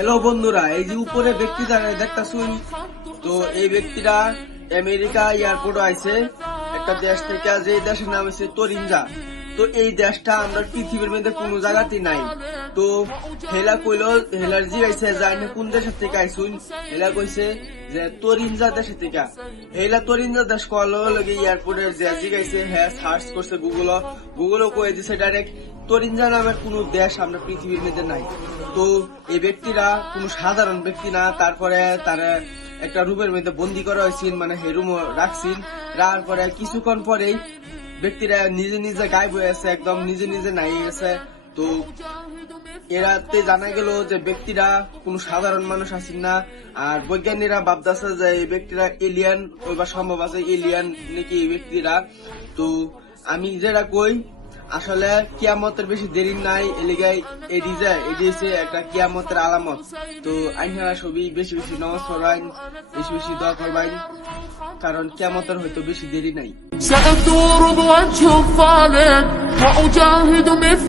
Hello বন্ধুরা, এই যে উপরে ব্যক্তিটা দেখতেছুন, তো এই ব্যক্তিরা আমেরিকা এয়ারপোর্টে আইছে একটা দেশ থেকে, যে দেশের নাম হচ্ছে তরিনজা। তো এই দেশটা আমরা পৃথিবীর মধ্যে কোন জায়গাতেই নাই। তো হেলা কইল, হেলার জিগাইছে যাই না কোন দেশের থেকে আইসুন, হেলা কইছে যে তরিনজা দেশের থেকে। হেলা তরিনজা দেশ কল লগে এয়ারপোর্টে যে জিগাইছে, হ্যাঁ সার্চ করছে গুগলও কয়ে দিছে ডাইরেক্ট তরিনজা নামের কোন দেশ আমরা পৃথিবীর মধ্যে নাই। তো এই ব্যক্তিরা কোন সাধারণ ব্যক্তি না, তারপরে তারা একটা রুমের মধ্যে বন্দি করা হয়েছিল, মানে হে রুম রাখছিল। তারপরে কিছুক্ষণ পরেই ব্যক্তিরা নিজে নিজে গায়েব হয়ে আছে, একদম নিজে নিজে নাই গেছে। তো এরাতে জানা গেল যে ব্যক্তিরা কোন সাধারণ মানুষ আছেন না। আর বৈজ্ঞানিকরা ভাবতেছে যে এই ব্যক্তিরা এলিয়ান, ওইবার সম্ভব আছে এলিয়ান নাকি এই ব্যক্তিরা। তো আমি যেটা কই, আসলে কিয়ামতের বেশি দেরি নাই, এলিগাই এডি যায়, এডি হচ্ছে একটা কিয়ামতের আলামত। তো আইনারা সবই বেশি বেশি নামাজ পড়বেন, বেশি বেশি দোয়া করবেন, কারণ কিয়ামতের হয়তো বেশি দেরি নাই।